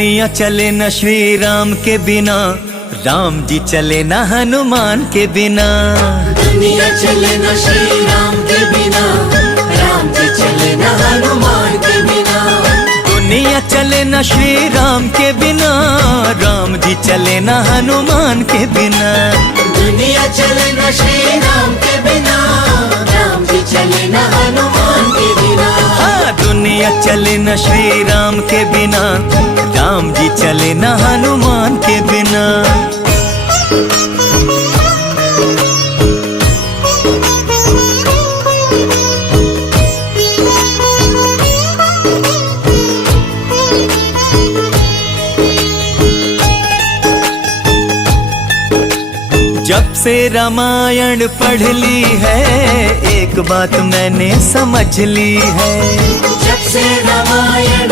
दुनिया चले न श्री राम के बिना, राम जी चले न हनुमान के बिना। दुनिया चले न श्री राम के बिना, राम जी चले न हनुमान के बिना। दुनिया चले न श्री राम के बिना, राम जी चले न हनुमान के बिना। दुनिया चले न श्री राम के बिना, राम जी चले न हनुमान के बिना। हाँ, दुनिया चले न श्री राम के बिना, राम जी चले न हनुमान के बिना। जब से रामायण पढ़ ली है, एक बात मैंने समझ ली है। जब से रामायण